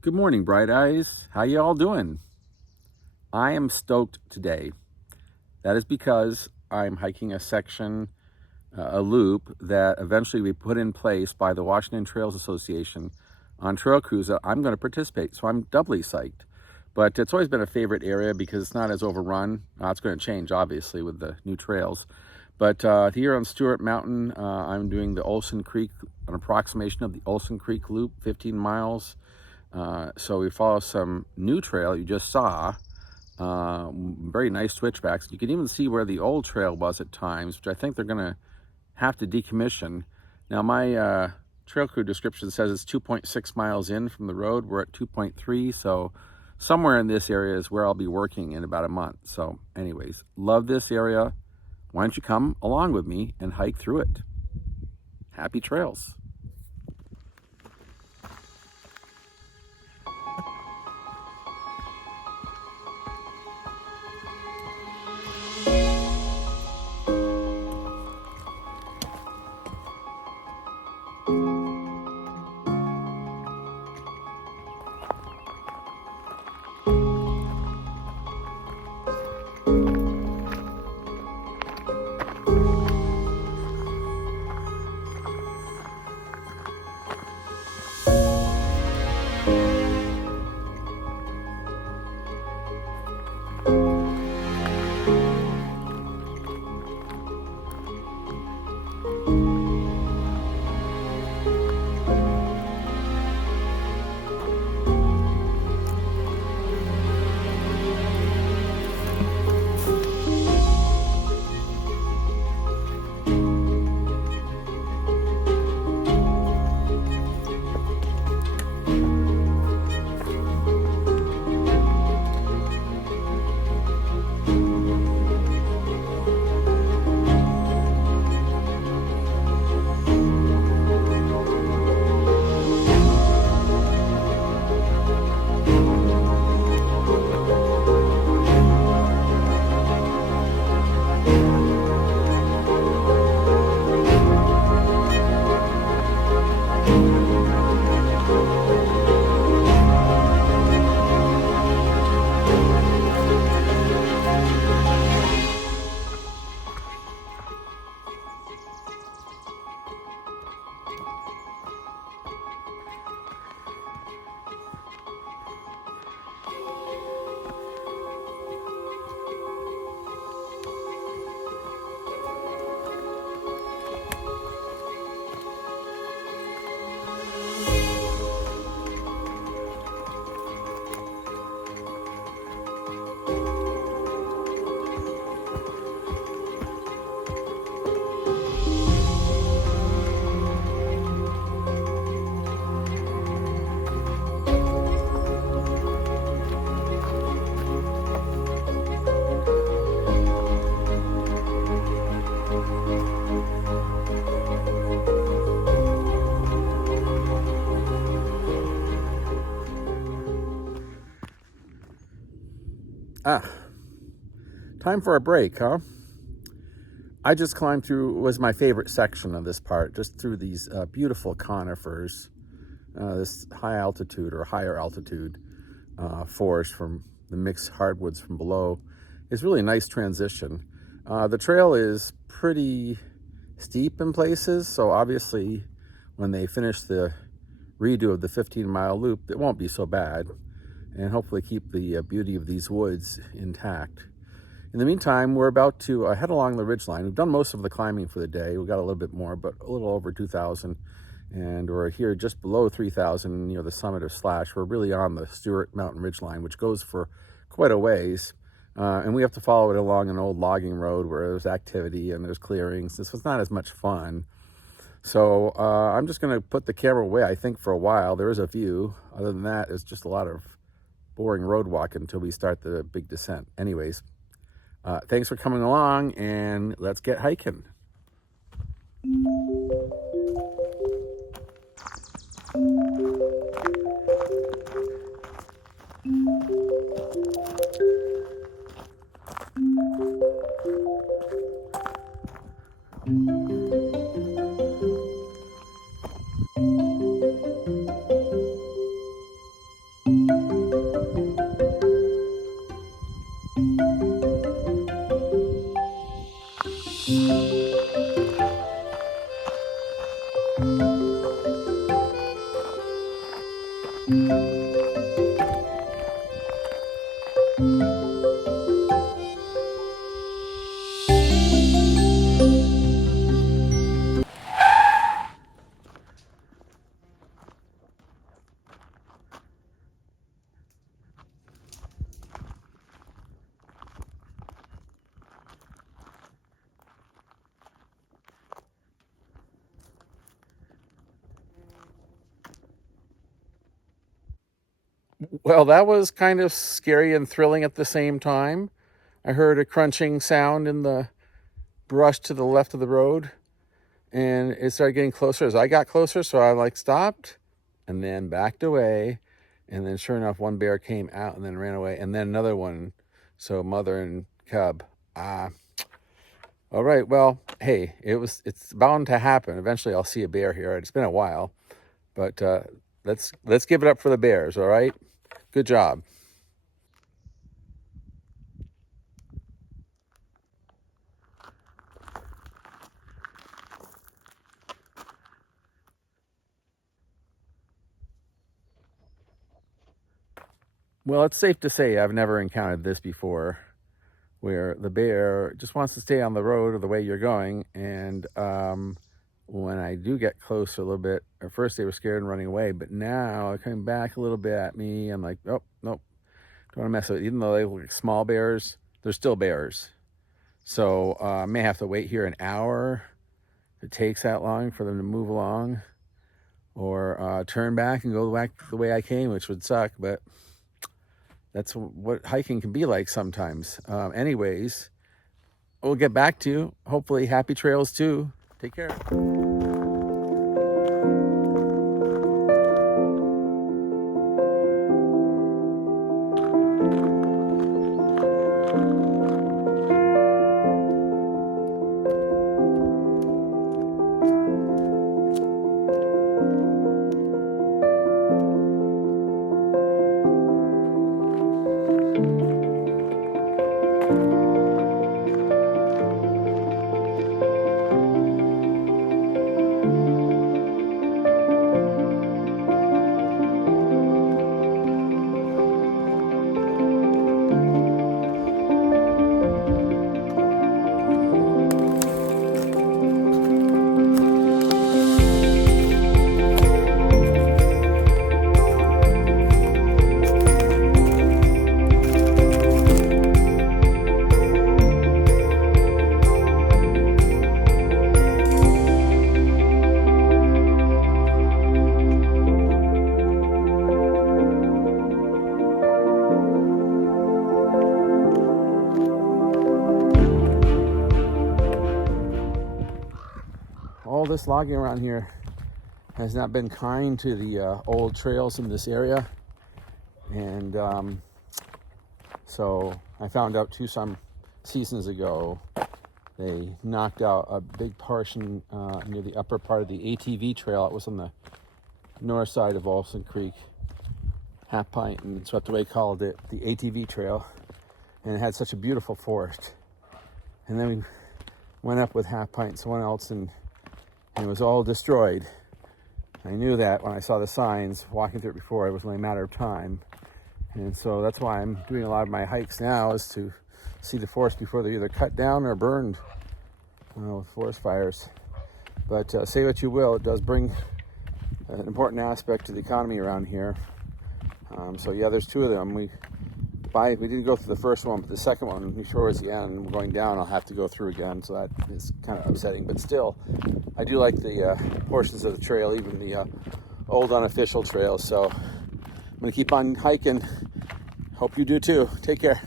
Good morning, Bright Eyes. How you all doing? I am stoked today. That is because I'm hiking a section, a loop that eventually we put in place by the Washington Trails Association on trail crews that I'm going to participate. So I'm doubly psyched. But it's always been a favorite area because it's not as overrun. It's going to change, obviously, with the new trails. But here on Stewart Mountain, I'm doing the Olsen Creek, an approximation of the Olsen Creek loop, 15 miles. So we follow some new trail you just saw, very nice switchbacks. You can even see where the old trail was at times, which I think they're going to have to decommission. Now my trail crew description says it's 2.6 miles in from the road. We're at 2.3, so somewhere in this area is where I'll be working in about a month. So anyways, love this area. Why don't you come along with me and hike through it? Happy trails. Time for a break, huh? I just climbed through, was my favorite section of this part, just through these beautiful conifers, this high altitude or higher altitude forest from the mixed hardwoods from below. It's really a nice transition. The trail is pretty steep in places, so obviously when they finish the redo of the 15-mile loop, it won't be so bad, and hopefully keep the beauty of these woods intact. In the meantime, we're about to head along the ridgeline. We've done most of the climbing for the day. We got a little bit more, but a little over 2,000. And we're here just below 3,000 near the summit of Slash. We're really on the Stewart Mountain ridgeline, which goes for quite a ways. And we have to follow it along an old logging road where there's activity and there's clearings. This was not as much fun. So I'm just going to put the camera away, I think, for a while. There is a view. Other than that, it's just a lot of boring road walk until we start the big descent. Anyways. Thanks for coming along, and let's get hiking. Well, that was kind of scary and thrilling at the same time. I heard a crunching sound in the brush to the left of the road, and it started getting closer as I got closer, so I stopped and then backed away, and then sure enough, one bear came out and then ran away, and then another one, so mother and cub. All right, well, hey, it's bound to happen. Eventually I'll see a bear here. It's been a while, but let's give it up for the bears, all right? Good job. Well, it's safe to say I've never encountered this before, where the bear just wants to stay on the road or the way you're going. And when I do get close a little bit, at first they were scared and running away, but now they're coming back a little bit at me. I'm like, oh, nope, don't want to mess with it. Even though they look like small bears, they're still bears. So I may have to wait here an hour if it takes that long for them to move along, or turn back and go back the way I came, which would suck, but that's what hiking can be like sometimes. Anyways, we'll get back to you. Hopefully happy trails too. Take care. All this logging around here has not been kind to the old trails in this area, and so I found out too some seasons ago they knocked out a big portion near the upper part of the ATV trail. It was on the north side of Olsen Creek, Half Pint, and it's what the way called it, the ATV trail. And it had such a beautiful forest. And then we went up with Half Pint and someone else, and it was all destroyed. I knew that when I saw the signs walking through it before. It was only a matter of time. And so that's why I'm doing a lot of my hikes now, is to see the forest before they're either cut down or burned with forest fires. But say what you will, it does bring an important aspect to the economy around here. So yeah, there's two of them. We didn't go through the first one, but the second one, towards the end, we're going down, I'll have to go through again, so that is kind of upsetting. But still, I do like the portions of the trail, even the old unofficial trails. So I'm going to keep on hiking. Hope you do too. Take care.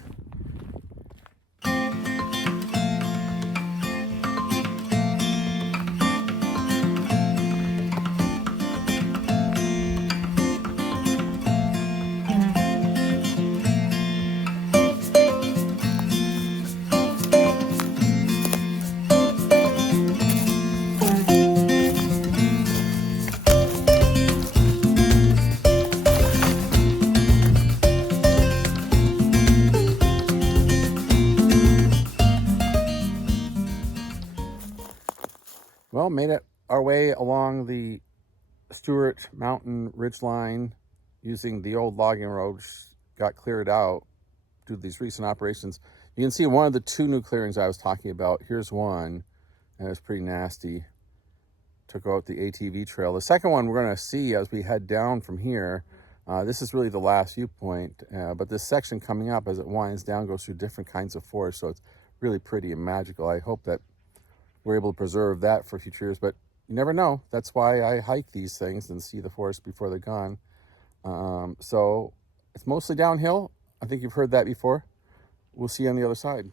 Well, made it our way along the Stewart Mountain ridgeline using the old logging road, which got cleared out due to these recent operations. You can see one of the two new clearings I was talking about. Here's one, and it's pretty nasty. Took out the ATV trail. The second one we're going to see as we head down from here. This is really the last viewpoint, but this section coming up as it winds down goes through different kinds of forest, so it's really pretty and magical. I hope that we're able to preserve that for future years, but you never know. That's why I hike these things and see the forest before they're gone. So it's mostly downhill. I think you've heard that before. We'll see you on the other side.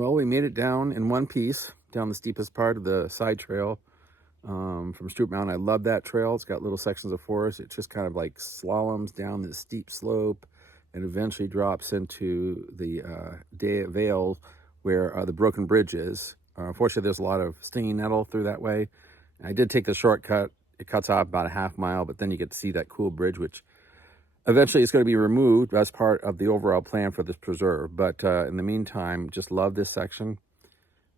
Well, we made it down in one piece, down the steepest part of the side trail from Stewart Mountain. I love that trail. It's got little sections of forest. It just kind of like slaloms down this steep slope and eventually drops into the vale where the broken bridge is. Unfortunately, there's a lot of stinging nettle through that way. I did take the shortcut. It cuts off about a half mile, but then you get to see that cool bridge, which eventually it's going to be removed as part of the overall plan for this preserve. But in the meantime, just love this section.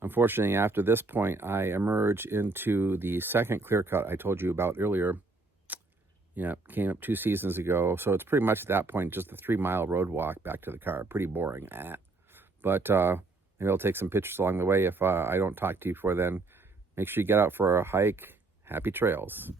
Unfortunately, after this point, I emerge into the second clear cut I told you about earlier. Yeah, came up 2 seasons ago. So it's pretty much at that point, just a 3-mile road walk back to the car. Pretty boring. But maybe I'll take some pictures along the way if I don't talk to you before then. Make sure you get out for a hike. Happy trails.